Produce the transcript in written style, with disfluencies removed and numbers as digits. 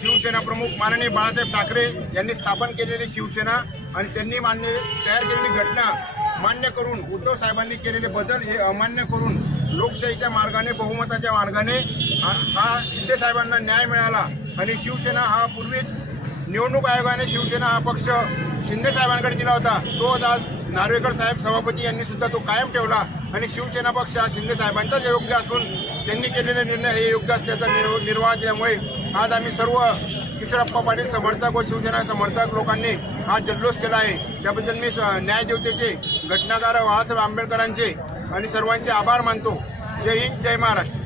शिवसेना प्रमुख माननीय बाळासाहेब ठाकरे यांनी स्थापन केलेली शिवसेना आणि त्यांनी तयार केलेली घटना मान्य करून उद्धव साहेबांनी केलेले बदल हे अमान्य करून लोकशाहीच्या मार्गाने बहुमताच्या मार्गाने हा शिंदे साहेबांना न्याय मिळाला आणि शिवसेना हा पूर्वीच निवडणूक आयोगाने शिवसेना हा पक्ष शिंदे साहेबांकडे दिला होता, तो आज नार्वेकर साहेब सभापती यांनी सुद्धा तो कायम ठेवला आणि शिवसेना पक्ष हा शिंदे साहेबांचाच योग्य असून त्यांनी केलेले निर्णय हे योग्य असल्याचा निर्वाह दिल्यामुळे आज आम्ही सर्व किशोरप्पा पाटील समर्थक व शिवसेना समर्थक लोकांनी हा जल्लोष केला आहे। त्याबद्दल मी न्यायदेवतेचे घटनाकार बाळासाहेब आंबेडकरांचे आणि सर्वांचे आभार मानतो। जय हिंद, जय महाराष्ट्र।